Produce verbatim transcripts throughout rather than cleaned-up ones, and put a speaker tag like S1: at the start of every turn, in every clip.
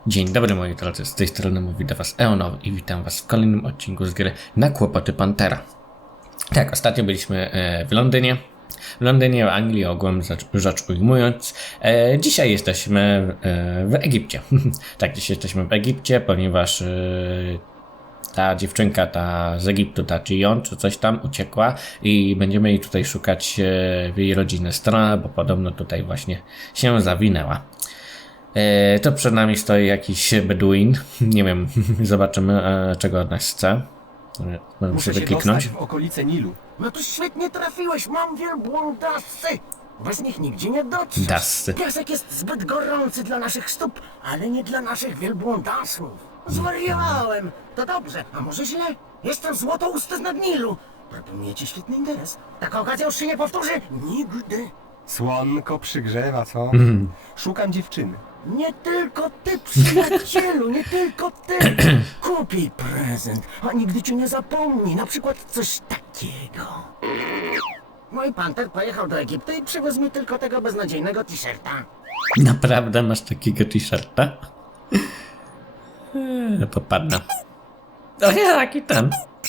S1: Dzień dobry moi drodzy, z tej strony mówi do was Eonow i witam was w kolejnym odcinku z gry Na Kłopoty Pantera. Tak, ostatnio byliśmy e, w Londynie, w Londynie, w Anglii ogółem rzecz, rzecz ujmując. E, dzisiaj jesteśmy e, w Egipcie. Tak, dzisiaj jesteśmy w Egipcie, ponieważ e, ta dziewczynka ta z Egiptu, ta Jion, czy coś tam uciekła i będziemy jej tutaj szukać e, w jej rodzinnej stronie, bo podobno tutaj właśnie się zawinęła. E, to przed nami stoi jakiś Beduin. Nie wiem, zobaczymy e, czego od nas chce. Możemy
S2: Muszę
S1: sobie
S2: się
S1: kliknąć.
S2: dostać w okolice Nilu.
S3: No to świetnie trafiłeś, mam wielbłądasy! Bez nich nigdzie nie dotrzesz.
S1: Dasy.
S3: Piasek jest zbyt gorący dla naszych stóp, ale nie dla naszych wielbłądasów. Zwariowałem. To dobrze, a może źle? Jestem złotousty z nad Nilu. Proponujecie świetny interes. Taka okazja już się nie powtórzy nigdy.
S2: Słonko przygrzewa, co? Szukam dziewczyny.
S3: Nie tylko ty, przyjacielu, nie tylko ty. Kup jej prezent, a nigdy cię nie zapomni. Na przykład coś takiego. Mój panter pojechał do Egiptu i przywiózł mi tylko tego beznadziejnego t-shirta.
S1: Naprawdę masz takiego t-shirta? Eee, popadna. O nie, taki ten.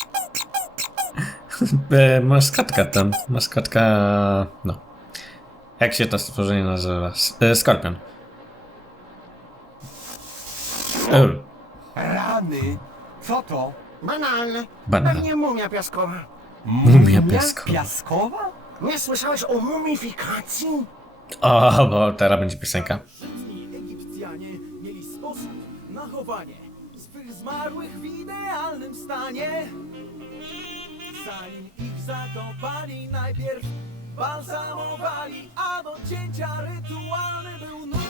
S1: e, maskotka tam. Maskotka... No. Jak się to stworzenie nazywa? S e, Skorpion. E,
S2: Rany! Co to?
S3: Banalne.
S1: Banalne.
S3: Pewnie mumia piaskowa.
S1: Mumia piaskowa.
S2: Piaskowa?
S3: Nie słyszałeś o mumifikacji?
S1: O, bo teraz będzie piosenka.
S4: Starożytni Egipcjanie mieli sposób na chowanie swych zmarłych w idealnym stanie. Zanim ich zakopali, najpierw balsamowali, a do cięcia rytualny był nóż.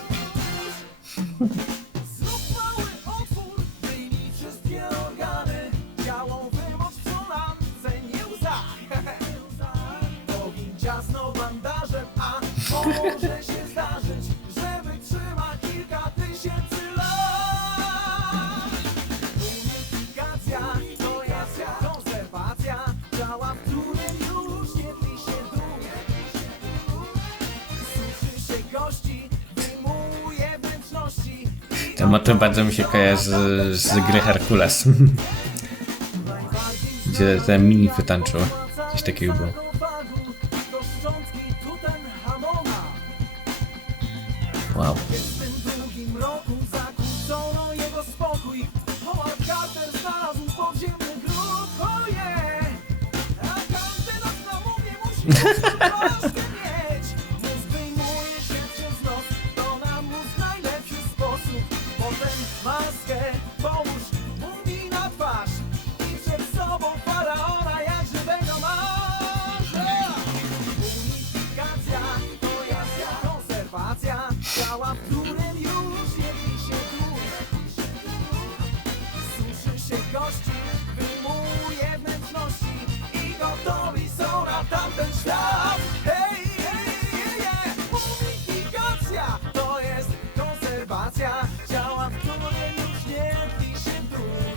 S4: Zrób mały otwór, wyjmij wszystkie organy, ciało wymocz w solance, nie łzach. Powin ciasno bandażem, a może się zdarzyć, że wytrzyma kilka tysięcy lat. Mumifikacja to jest konserwacja ciała, w którym już nie tli się duch. Suszy się kości, wymuje wnętrzności.
S1: Ten motyw bardzo mi się kojarzy z, z gry Herkules. Gdzie te minify tańczyły. Coś takiego było.
S4: Do szczątki Tutenhamona.
S1: Wow.
S4: W tym długim roku zakłócono jego spokój. Howard Carter znalazł podziemny grób. Oje! A kandydat na mumię musi poważnie mieć. Mózg wyjmuje się przez nos, to na mózg najlepszy sposób. Potem maskę połóż mumii na twarz i przed sobą faraona jak żywego masz. Mumifikacja to jest konserwacja ciała, w którym już nie tli się duch. Suszy się kości, wymuje wnętrzności i gotowi są na tamten świat. Hej, hej, hej, hej. Mumifikacja to jest konserwacja ciała, w którym już nie tli się duch.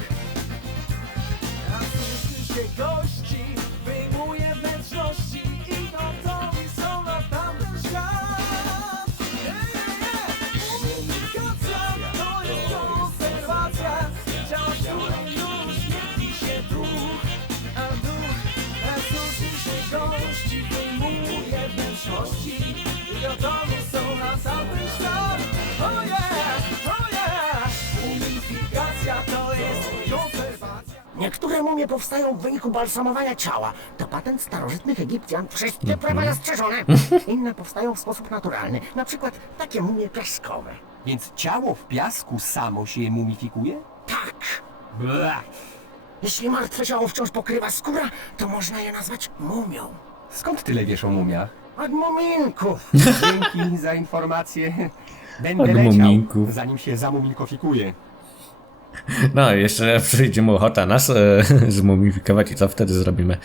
S4: A suszy się kości, wyjmuje wnętrzności i gotowi są na tamten świat. Hej, hej, hej. Mumifikacja to jest konserwacja ciała, w którym już nie tli się duch. A duch, a suszy się kości, wyjmuje wnętrzności i gotowi są na tamten świat. Oh yeah, oh yeah. Mumifikacja to jest konserwacja.
S3: Niektóre mumie powstają w wyniku balsamowania ciała. To patent starożytnych Egipcjan. Wszystkie prawa zastrzeżone. Inne powstają w sposób naturalny. Na przykład takie mumie piaskowe.
S2: Więc ciało w piasku samo się mumifikuje?
S3: Tak.
S2: Blech.
S3: Jeśli martwe ciało wciąż pokrywa skóra, to można je nazwać mumią.
S2: Skąd tyle wiesz o mumiach?
S3: Od muminków.
S2: Dzięki za informację. Będę
S1: Od
S2: leciał,
S1: muminków.
S2: zanim się zamuminkofikuje.
S1: No, jeszcze przyjdzie mu ochota nas e, zmumifikować i co wtedy zrobimy?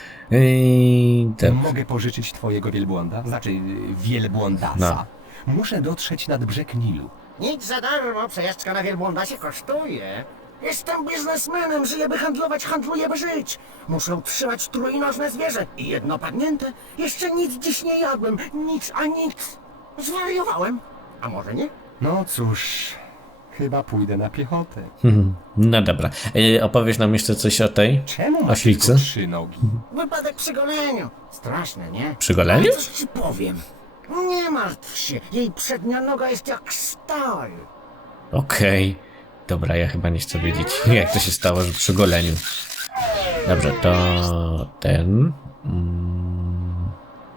S1: I te...
S2: Mogę pożyczyć twojego wielbłąda? Znaczy, y, wielbłądasa.
S1: No.
S2: Muszę dotrzeć nad brzeg Nilu.
S3: Nic za darmo, przejażdżka na wielbłądasie kosztuje. Jestem biznesmenem, żyję by handlować, handluję by żyć. Muszę utrzymać trójnożne zwierzę i jedno padnięte. Jeszcze nic dziś nie jadłem, nic a nic. Zwariowałem. A może nie?
S2: No cóż, Chyba pójdę na piechotę.
S1: No dobra. E, opowiesz nam jeszcze coś o tej
S2: Czemu masz
S1: oślicy?
S2: tylko trzy nogi?
S3: Wypadek przy goleniu. Straszne, nie?
S1: Przy goleniu?
S3: Ale coś ci powiem. Nie martw się, jej przednia noga jest jak stal.
S1: Okej. Dobra, ja chyba nie chcę wiedzieć, jak to się stało, że przy goleniu. Dobrze, to ten... Mm,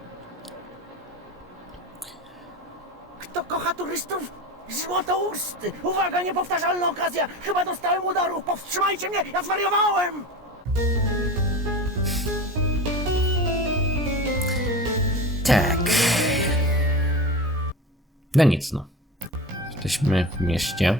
S3: Kto kocha turystów? Złotousty! Uwaga, niepowtarzalna okazja! Chyba dostałem udaru! Powstrzymajcie mnie! Ja zwariowałem!
S1: tak. No nic, no. Jesteśmy w mieście.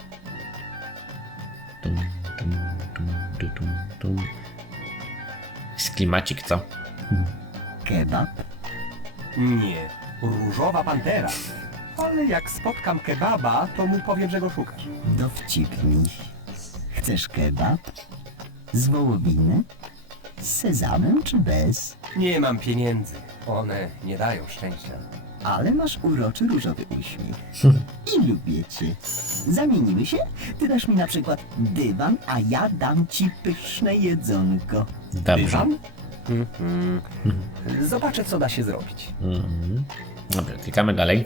S1: Tum, tum, tum, tum, tum, tum. Jest klimacik, co?
S3: Kebab?
S2: Nie, różowa pantera. Ale jak spotkam kebaba, to mu powiem, że go szukasz.
S5: Dowcipnij. Chcesz kebab? Z wołowiny? Z sezamem czy bez?
S2: Nie mam pieniędzy. One nie dają szczęścia.
S5: Ale masz uroczy różowy uśmiech. I lubię cię. Zamienimy się? Ty dasz mi na przykład dywan, a ja dam ci pyszne jedzonko.
S1: Dobrze.
S2: Dywan? Mhm. Zobaczę, co da się zrobić.
S1: Mhm. Dobra, klikamy dalej.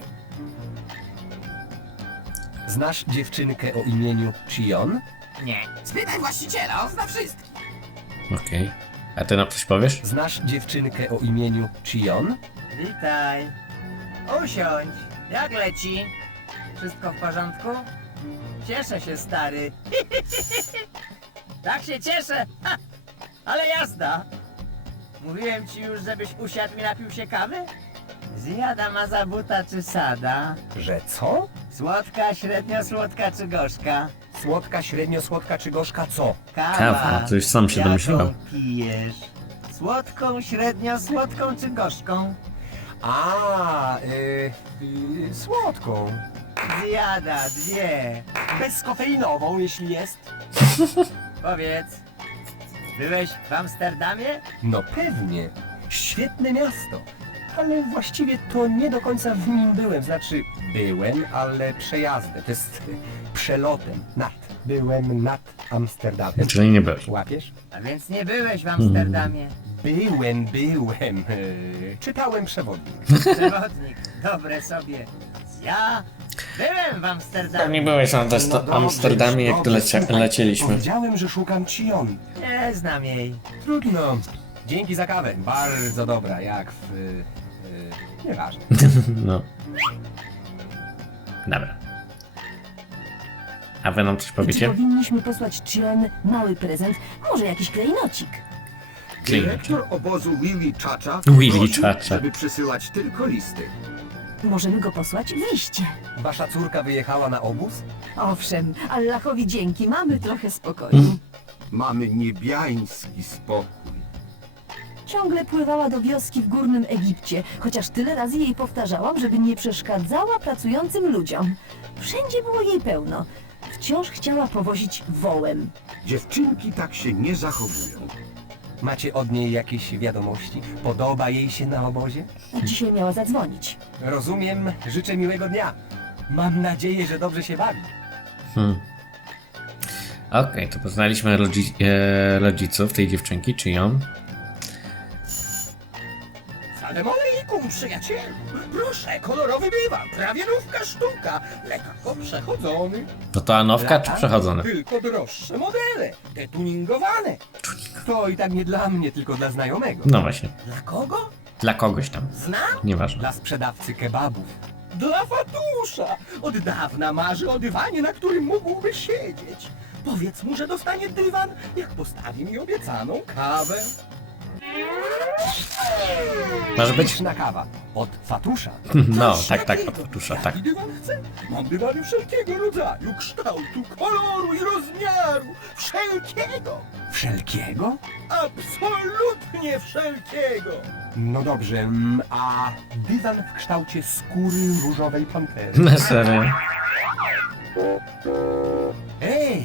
S2: Znasz dziewczynkę o imieniu Chion?
S3: Nie. Spytaj właściciela, on zna wszystkich.
S1: Okej. A ty nam coś powiesz?
S2: Znasz dziewczynkę o imieniu Chion?
S6: Witaj. Usiądź. Jak leci? Wszystko w porządku? Cieszę się, stary. Tak się cieszę. Ha! Ale jazda. Mówiłem ci już, żebyś usiadł i napił się kawy? Zjada mazabuta czy sada?
S2: Że co?
S6: Słodka, średnio słodka czy gorzka?
S2: Słodka, średnio słodka czy gorzka co?
S6: Kawa.
S1: Kawa, to już sam się
S6: Jaką
S1: domyślałem.
S6: pijesz? Słodką, średnio słodką czy gorzką?
S2: A, y, y, słodką.
S6: Zjada dwie.
S2: Bezkofeinową, jeśli jest.
S6: Powiedz, byłeś w Amsterdamie?
S2: No pewnie. Świetne miasto. Ale właściwie to nie do końca w nim byłem. Znaczy, byłem, ale przejazdem. To jest przelotem nad. Byłem nad Amsterdamem.
S1: Czyli nie byłeś.
S2: Łapiesz?
S6: A więc nie byłeś w Amsterdamie.
S2: Byłem, byłem. Yy, czytałem przewodnik.
S6: Przewodnik, dobre sobie. Ja byłem w Amsterdamie.
S1: Nie byłeś w
S2: No dobrze,
S1: Amsterdamie, jak tu
S2: dobrze,
S1: lecia-
S2: słuchaj,
S1: lecieliśmy.
S2: Powiedziałem, że szukam Chion.
S6: Nie znam jej.
S2: Trudno. Dzięki za kawę. Bardzo dobra, jak w... Yy, yy, nieważne.
S1: No. Dobra. A wy nam coś
S7: Czy
S1: powiecie?
S7: powinniśmy posłać Chion mały prezent? Może jakiś klejnocik?
S8: Dyrektor obozu Willy Czacza
S1: Willy
S8: prosił,
S1: Czacza.
S8: żeby przysyłać tylko listy.
S7: Możemy go posłać w liście.
S2: Wasza córka wyjechała na obóz?
S7: Owszem, Allahowi dzięki, mamy trochę spokoju.
S8: Mamy niebiański spokój.
S7: Ciągle pływała do wioski w Górnym Egipcie, chociaż tyle razy jej powtarzałam, żeby nie przeszkadzała pracującym ludziom. Wszędzie było jej pełno. Wciąż chciała powozić wołem.
S8: Dziewczynki tak się nie zachowują.
S2: Macie od niej jakieś wiadomości? Podoba jej się na obozie?
S7: Dzisiaj miała zadzwonić.
S2: Rozumiem, życzę miłego dnia. Mam nadzieję, że dobrze się bawi.
S1: Hmm. Okej, to poznaliśmy rodzi e, rodziców tej dziewczynki, czy ją?
S3: Salam alejkum, przyjacielu. Proszę, kolorowy dywan, prawie nówka sztuka. Lekko przechodzony.
S1: No to Anowka czy
S2: Lata?
S1: przechodzone?
S3: Tylko droższe modele, te tuningowane.
S2: To i tak nie dla mnie, tylko dla znajomego.
S1: No właśnie.
S3: Dla kogo?
S1: Dla kogoś tam.
S3: Znam?
S1: Nieważne.
S2: Dla sprzedawcy kebabów.
S3: Dla Fatusza. Od dawna marzy o dywanie, na którym mógłby siedzieć. Powiedz mu, że dostanie dywan, jak postawi mi obiecaną kawę.
S1: Może być?
S2: Pyszna kawa. Od Fatusza.
S1: No,
S3: Coś
S1: tak, tak,
S3: takiego.
S1: Fatusza,
S3: Jaki
S1: tak.
S3: dywan chcę? Mam dywany wszelkiego rodzaju, kształtu, koloru i rozmiaru. Wszelkiego.
S2: Wszelkiego?
S3: Absolutnie wszelkiego.
S2: No dobrze, mm, a dywan w kształcie skóry różowej pantery.
S1: Na serio.
S2: Ej!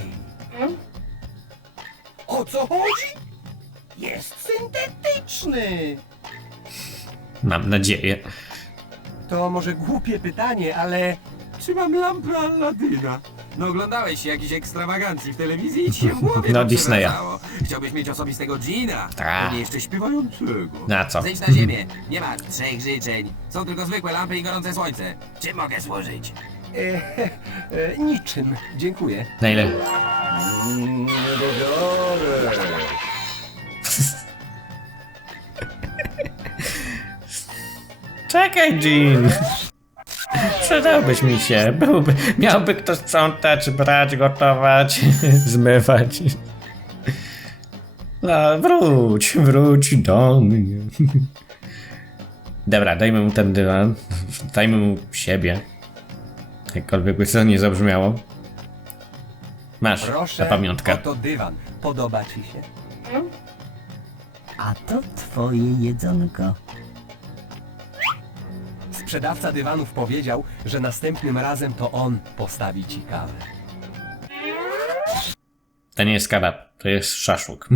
S3: O co chodzi? Jest syntetyczny.
S1: Mam nadzieję.
S2: To może głupie pytanie, ale czy mam lampę Alladyna?
S9: No oglądałeś się jakiejś ekstrawagancji w telewizji i ci się w głowie
S1: No,
S9: to
S1: Disneya.
S9: przewracało. Chciałbyś mieć osobistego Gina,
S1: Tak.
S9: pewnie jeszcze śpiewającego.
S1: Na co?
S9: Zejdź na ziemię, nie ma trzech życzeń. Są tylko zwykłe lampy i gorące słońce. Czym mogę służyć?
S2: E, e, niczym, dziękuję.
S1: Na ile? Czekaj, Jean. Przydałbyś mi się. Byłby, miałby kto sprzątać, brać, gotować, zmywać. No, wróć, wróć do mnie. Dobra, dajmy mu ten dywan. Dajmy mu siebie. Jakkolwiek by to nie zabrzmiało. Masz,
S2: Proszę,
S1: na pamiątkę.
S2: oto dywan. Podoba ci się?
S5: A to twoje jedzonko.
S2: Sprzedawca dywanów powiedział, że następnym razem to on postawi ci kawę.
S1: To nie jest kebab, to jest szaszłuk.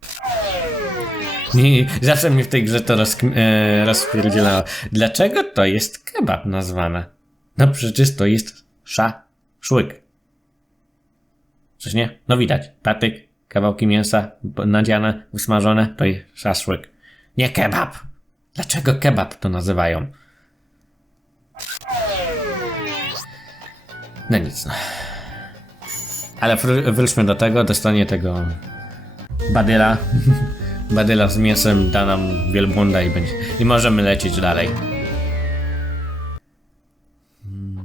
S1: Nie, zawsze mnie w tej grze to roz, e, rozpierdzielało. Dlaczego to jest kebab nazwane? No przecież to jest szaszłyk. Coś nie? No widać. Patyk, kawałki mięsa nadziane, usmażone, to jest szaszłyk. Nie kebab! Dlaczego kebab to nazywają? No nic, no. Ale wr- wróćmy do tego, dostanie tego badyla. Badyla z mięsem da nam wielbłąda i będzie. I możemy lecieć dalej. Hmm.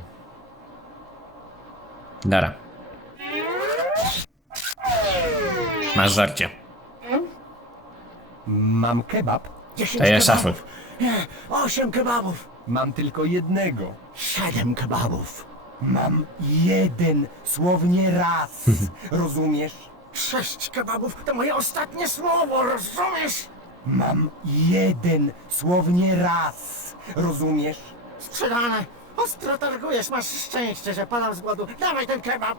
S1: Dara. Masz żarcie.
S2: Mam kebab?
S3: Dziesięć
S1: To jest
S3: kebabów.
S1: szaszłyk.
S3: Nie, osiem kebabów.
S2: Mam tylko jednego.
S3: Siedem kebabów.
S2: Mam jeden, słownie raz. Rozumiesz?
S3: Sześć kebabów to moje ostatnie słowo, rozumiesz?
S2: Mam jeden, słownie raz. Rozumiesz?
S3: Sprzedane. Ostro targujesz, masz szczęście, że padam z głodu. Dawaj ten kebab.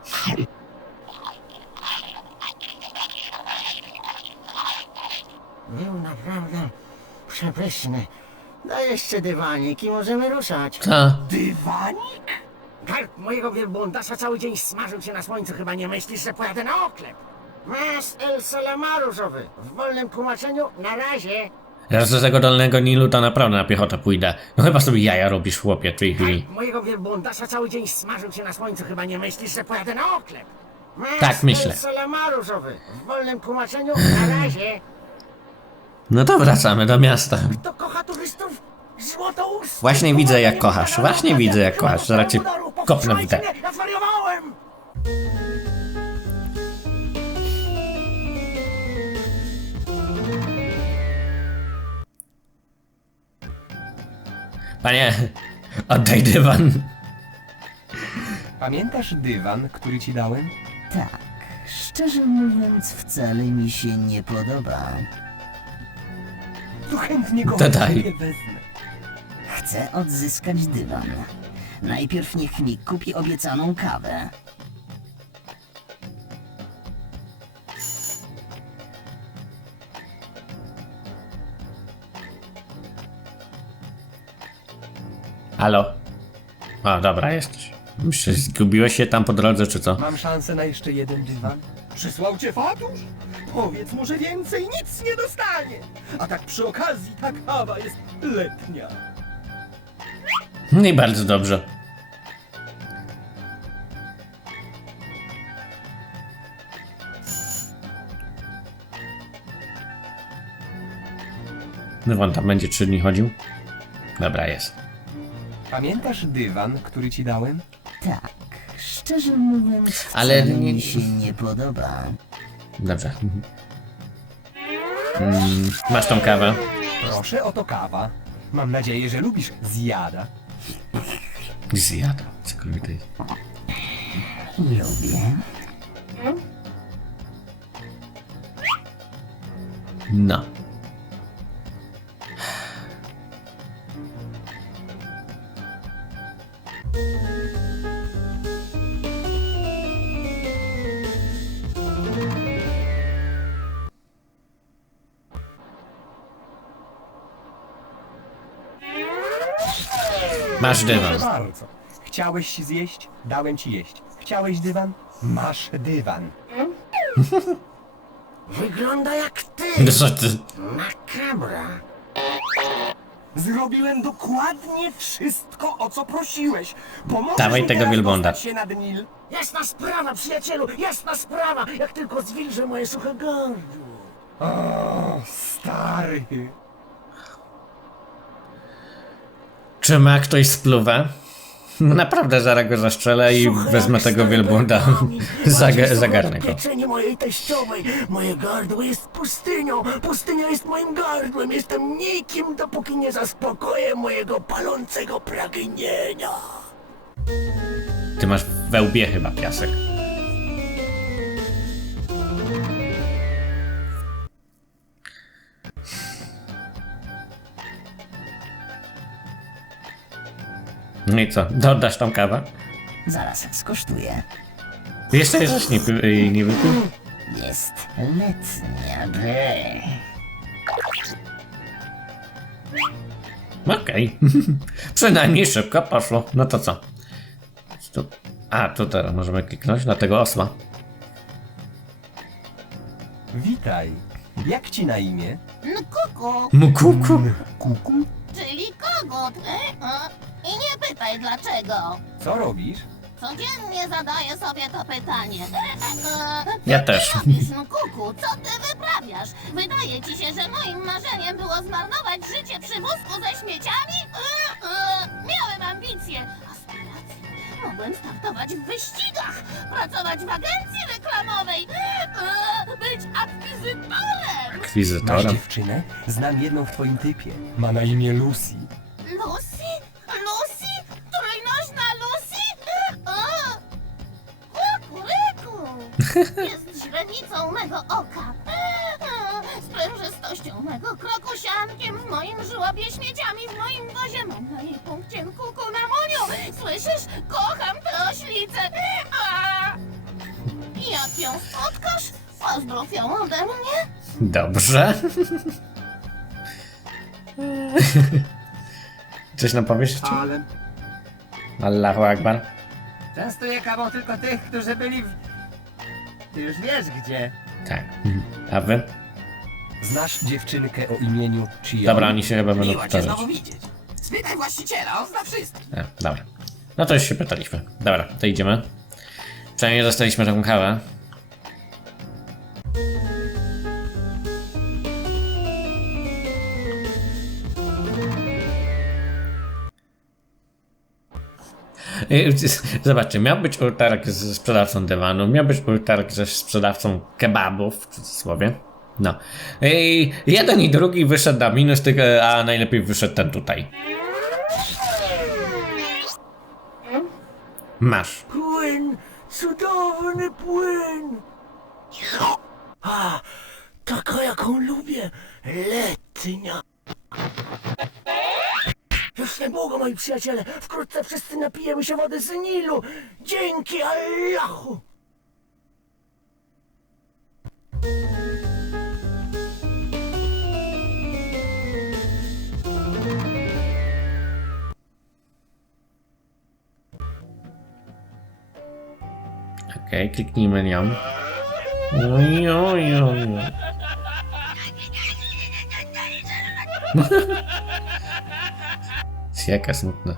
S3: Był naprawdę przepyszny. Daj jeszcze dywanik i możemy ruszać.
S1: Co?
S2: Dywanik?
S3: Karp mojego wielbłądasa cały dzień smażył się na słońcu. Chyba nie myślisz, że pojadę na oklep. Masz El Salama różowy. W wolnym tłumaczeniu na razie.
S1: Raz do tego dolnego Nilu to naprawdę na piechotę pójdę. No chyba sobie jaja robisz, chłopie, w tej chwili.
S3: Karp mojego wielbłądasa cały dzień smażył się na słońcu. Chyba nie myślisz, że pojadę na oklep. Masz
S1: Tak, myślę.
S3: El Salama różowy. W wolnym tłumaczeniu na razie.
S1: No to wracamy do miasta.
S3: Kto kocha turystów? Złotoust!
S1: Właśnie widzę, jak kochasz. Właśnie widzę, jak kochasz. Zaraz cię kopnę w te.
S3: Ja zwariowałem!
S1: Panie, oddaj dywan.
S2: Pamiętasz dywan, który ci dałem?
S5: Tak, szczerze mówiąc wcale mi się nie podoba.
S2: To chętnie go
S1: To
S2: od
S1: daj.
S2: ciebie wezmę.
S5: Chcę odzyskać dywan. Najpierw niech mi kupi obiecaną kawę.
S1: Halo? O, dobra, jesteś. Myślę, zgubiłeś się tam po drodze, czy co?
S2: Mam szansę na jeszcze jeden dywan? Przysłał cię Fatusz? Powiedz mu, że więcej nic nie dostanie. A tak przy okazji ta kawa jest letnia.
S1: No i bardzo dobrze. No won tam będzie trzy dni chodził. Dobra, jest.
S2: Pamiętasz dywan, który ci dałem?
S5: Tak, szczerze mówiąc wcale
S1: Ale nie-
S5: mi się nie podoba.
S1: Dobrze. Mm, masz tą kawę.
S2: Proszę, oto kawa. Mam nadzieję, że lubisz zjada.
S1: Zjadł. Cokolwiek to jest.
S5: Lubię.
S1: No. Masz dywan.
S2: Proszę bardzo. Chciałeś zjeść? Dałem ci jeść. Chciałeś dywan? Masz dywan.
S3: Wygląda jak ty.
S1: No co ty?
S3: Makabra.
S2: Zrobiłem dokładnie wszystko, o co prosiłeś. Pomożesz
S1: Dawaj
S2: mi
S1: tego
S2: teraz
S1: wielbłąda.
S2: dostać się nad Nil?
S3: Jasna sprawa, przyjacielu, jasna sprawa. Jak tylko zwilżę moje suche gardło.
S2: O, stary.
S1: Czy ma ktoś spluwę? Naprawdę zaraz go zastrzelę i
S3: Suche
S1: wezmę
S3: jak
S1: tego
S3: stary
S1: wielbłąda.
S3: pergamin.
S1: Zaga
S3: Bardziej
S1: zagarnę
S3: suche
S1: go.
S3: jak pieczenie mojej teściowej. Moje gardło jest pustynią. Pustynia jest moim gardłem. Jestem nikim, dopóki nie zaspokoję mojego palącego pragnienia.
S1: Ty masz we łbie chyba piasek. No i co? Dodasz tą kawę?
S5: Zaraz skosztuję.
S1: Jeszcze żeś nie, pi- y, nie wypił?
S5: Jest letnia, bre.
S1: Okej. Przynajmniej szybko poszło. No to co? Tu. A, tu teraz możemy kliknąć na tego osła.
S2: Witaj. Jak ci na imię?
S10: No kuku,
S1: Mukuku.
S2: Kuku?
S10: czyli kogut. E, e, I nie pytaj dlaczego.
S2: Co robisz?
S10: Codziennie zadaję sobie to pytanie. E, e, e,
S1: Ja
S10: co
S1: też.
S10: Ty robisz, no kuku, co ty wyprawiasz? Wydaje ci się, że moim marzeniem było zmarnować życie przy wózku ze śmieciami? E, e, miałem ambicje, aspiracje. Mogłem startować w wyścigach, pracować w agencji reklamowej, e, e, być akwizytorem.
S2: Masz
S1: Akwizytorem.
S2: dziewczynę? Znam jedną w twoim typie. Ma na imię Lucy.
S10: Lucy? Lucy? Trójnożna Lucy? O! Kukuryku! Jest źrenicą mego oka. Sprężystością mego kroku, siankiem w moim żłobie, śmieciami w moim wozie. Mam na jej punkcie kuku na muniu. Słyszysz? Kocham tę oślicę. A! Jak ją spotkasz, pozdrów ją ode mnie.
S1: Dobrze. Coś nam powiesz jeszcze?
S8: Ale
S1: Allahu Akbar.
S6: Częstuję kawą tylko tych, którzy byli w... Ty już wiesz gdzie.
S1: Tak. A wy?
S2: Znasz dziewczynkę o imieniu Chiyo?
S1: Dobra, oni się chyba będą
S9: Miło cię
S1: powtarzać.
S9: znowu widzieć. Spytaj właściciela, on zna wszystkich.
S1: A, dobra. No to już się pytaliśmy. Dobra, to idziemy. Przynajmniej dostaliśmy taką kawę. I- Zobaczcie, miał być ultarek ze sprzedawcą dywanu, miał być ultarek ze sprzedawcą kebabów, w cudzysłowie. No. I jeden i drugi wyszedł na minus, tylko, a najlepiej wyszedł ten tutaj. Masz.
S3: Płyn! Cudowny płyn! A, taka jaką lubię! Letnia! Już niedługo, moi przyjaciele! Wkrótce wszyscy napijemy się wody z Nilu! Dzięki Allahu!
S1: Okej, kliknijmy nią. Oj, oj, oj, oj. Jaka smutna.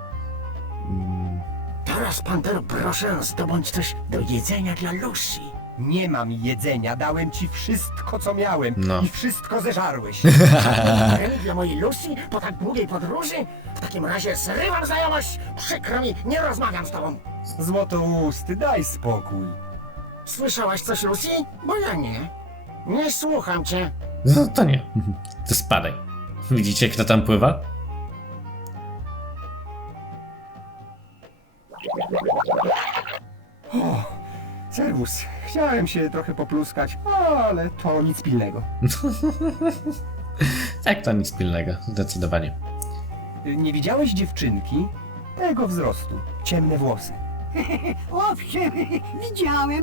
S3: Teraz, Pantero, proszę, zdobądź coś do jedzenia dla Lucy.
S2: Nie mam jedzenia, dałem ci wszystko, co miałem.
S1: No.
S2: I wszystko zeżarłeś.
S3: Premii dla mojej Lucy po tak długiej podróży? W takim razie zrywam znajomość! Przykro mi, nie rozmawiam z tobą!
S2: Złotousty, daj spokój.
S3: Słyszałaś coś, Lucy? Bo ja nie. Nie słucham cię.
S1: No to nie. To spadaj. Widzicie, kto tam pływa?
S2: O, Servus, chciałem się trochę popluskać, ale to nic pilnego.
S1: Tak, to nic pilnego. Zdecydowanie.
S2: Nie widziałeś dziewczynki? Tego wzrostu, ciemne włosy.
S3: Owszem, widziałem.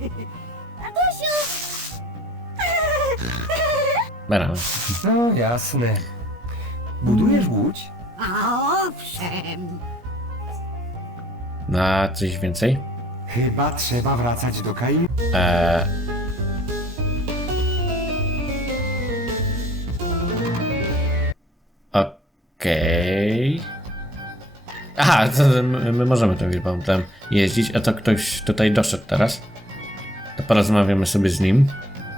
S1: Brawo.
S2: No jasne. Budujesz łódź?
S3: A owszem.
S1: Na coś więcej?
S2: Chyba trzeba wracać do Kailu.
S1: Eee... Okej... Aha, to my, my możemy tą wilbą tam jeździć, a to ktoś tutaj doszedł teraz. To porozmawiamy sobie z nim.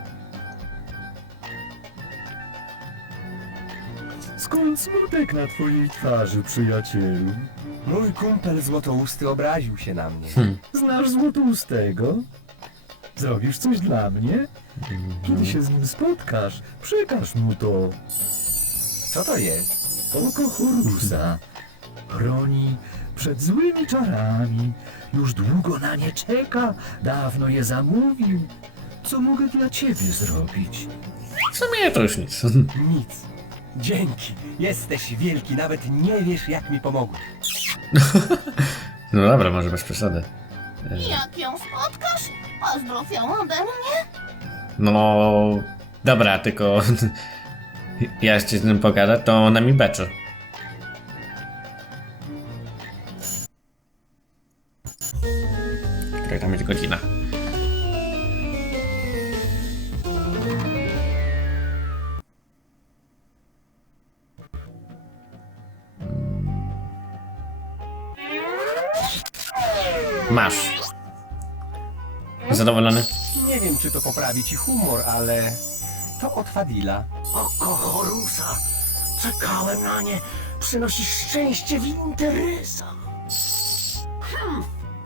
S2: Skąd smutek na twojej twarzy, przyjacielu? Mój kumpel Złotousty obraził się na mnie.
S11: Znasz Złotoustego? Zrobisz coś dla mnie? Kiedy się z nim spotkasz, przekaż mu to.
S2: Co to jest?
S11: Oko Horusa. Chroni przed złymi czarami. Już długo na nie czeka. Dawno je zamówił. Co mogę dla ciebie zrobić?
S1: W sumie to już nic.
S2: Nic. Dzięki. Jesteś wielki, nawet nie wiesz, jak mi pomogłeś.
S1: No dobra, może bez przesady.
S10: Jak ją spotkasz, pozdrów ją ode mnie.
S1: No... Dobra, tylko... Ja jeszcze z nim pogadać, to ona mi beczy. Która tam jest godzina? Masz. Zadowolony?
S2: Nie wiem, czy to poprawi ci humor, ale... To od Fadila.
S3: Oko Horusa. Czekałem na nie. Przynosi szczęście w interesach. Hmm.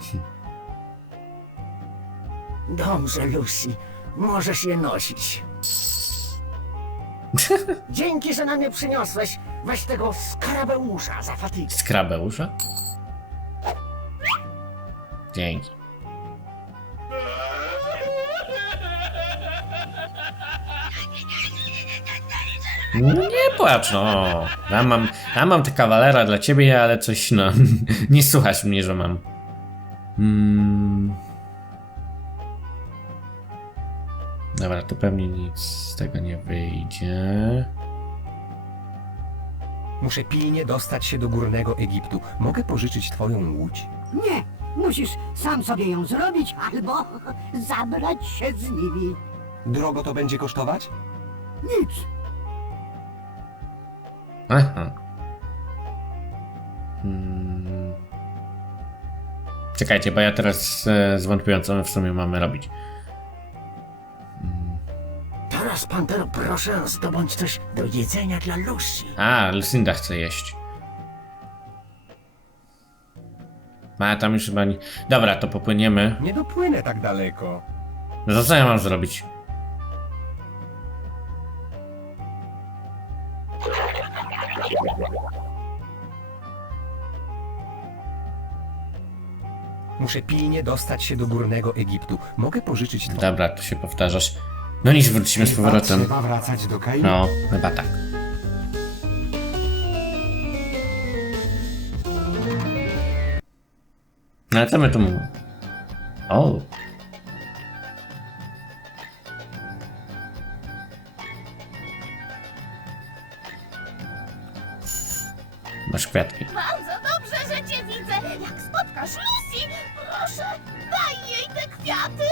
S3: Dobrze, Lucy. Możesz je nosić. Dzięki, że na mnie przyniosłeś. Weź tego skarabeusza za fatygę.
S1: Skrabeusza? Dzięki. No nie płacz, no. Ja mam, ja mam tę kawalera dla ciebie, ale coś, no... Nie słuchasz mnie, że mam. Mm. Dobra, tu pewnie nic z tego nie wyjdzie.
S2: Muszę pilnie dostać się do Górnego Egiptu. Mogę pożyczyć twoją łódź?
S3: Nie, musisz sam sobie ją zrobić albo zabrać się z nimi.
S2: Drogo to będzie kosztować?
S3: Nic.
S1: Aha. Hmm. Czekajcie, bo ja teraz e, zwątpiłem, co my w sumie mamy robić.
S3: Teraz, Pantero, proszę, zdobądź coś do jedzenia dla Lucy.
S1: A, Lucinda chce jeść. A, tam już chyba nie... Dobra, to popłyniemy.
S2: Nie dopłynę tak daleko.
S1: No to co ja mam zrobić?
S2: Muszę pilnie dostać się do Górnego Egiptu. Mogę pożyczyć twoją...
S1: Dobra, tu się powtarzasz. No nic, wrócimy z powrotem.
S2: Trzeba wracać do Kailu.
S1: No, chyba tak. No ale co my tu mówimy? O! Masz kwiatki.
S10: Bardzo dobrze, że cię widzę. Jak spotkasz Lucy, proszę, daj jej te kwiaty.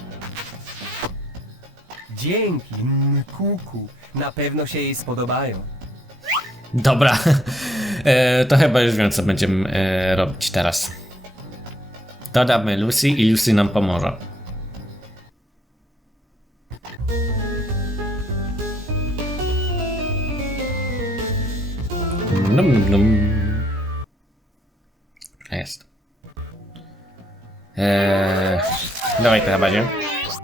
S2: Dzięki, kuku. Na pewno się jej spodobają.
S1: Dobra, e, to chyba już wiem, co będziemy e, robić teraz. Dodamy Lucy i Lucy nam pomoże. Num, num. Jest. Eee, dawaj to chyba, nie?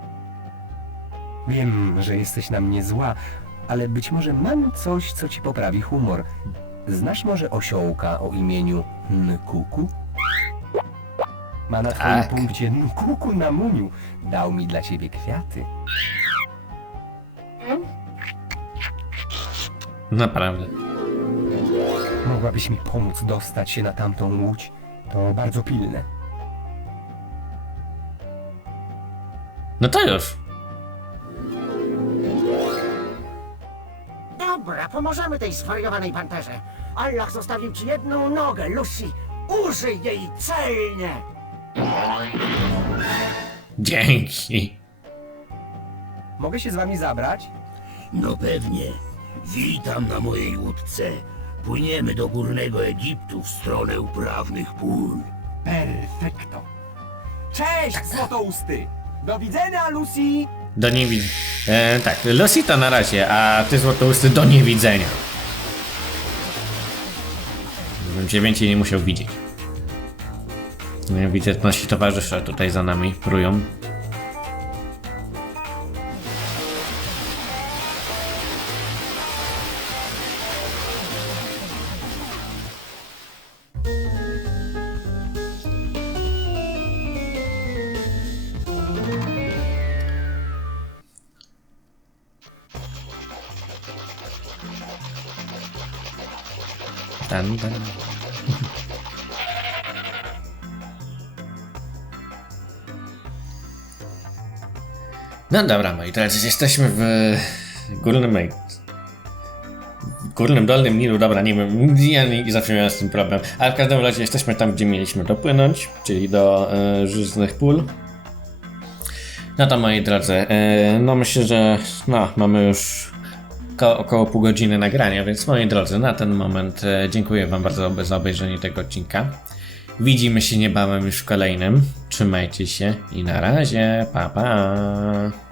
S2: Wiem, że jesteś na mnie zła, ale być może mam coś, co ci poprawi humor. Znasz może osiołka o imieniu Nkuku? Ma na twoim
S1: Tak.
S2: punkcie Nkuku na muniu. Dał mi dla ciebie kwiaty.
S1: Naprawdę.
S2: Mogłabyś mi pomóc dostać się na tamtą łódź? To bardzo pilne.
S1: No to już.
S3: Dobra, pomożemy tej zwariowanej panterze. Allah zostawił ci jedną nogę, Lucy. Użyj jej celnie!
S1: Dzięki.
S2: Mogę się z wami zabrać?
S3: No pewnie. Witam na mojej łódce. Płyniemy do Górnego Egiptu w stronę uprawnych pól.
S2: Perfekto. Cześć, złotousty! Do widzenia, Lucy!
S1: Do niewidzenia. E, tak, Lucy to na razie, a ty złotousty do niewidzenia. Żebym cię więcej nie musiał widzieć. No, widzę, nasi towarzysze tutaj za nami prują. Tan, tan. No dobra, moi drodzy, jesteśmy w górnym, w górnym, dolnym Nilu, dobra, nie wiem, ja nie, zawsze miałem z tym problem, ale w każdym razie jesteśmy tam, gdzie mieliśmy dopłynąć, czyli do e, żyznych pól. No to, moi drodzy, e, no myślę, że no, mamy już ko około pół godziny nagrania, więc moi drodzy, na ten moment e, dziękuję wam bardzo za obejrzenie tego odcinka. Widzimy się niebawem już w kolejnym. Trzymajcie się i na razie, pa pa!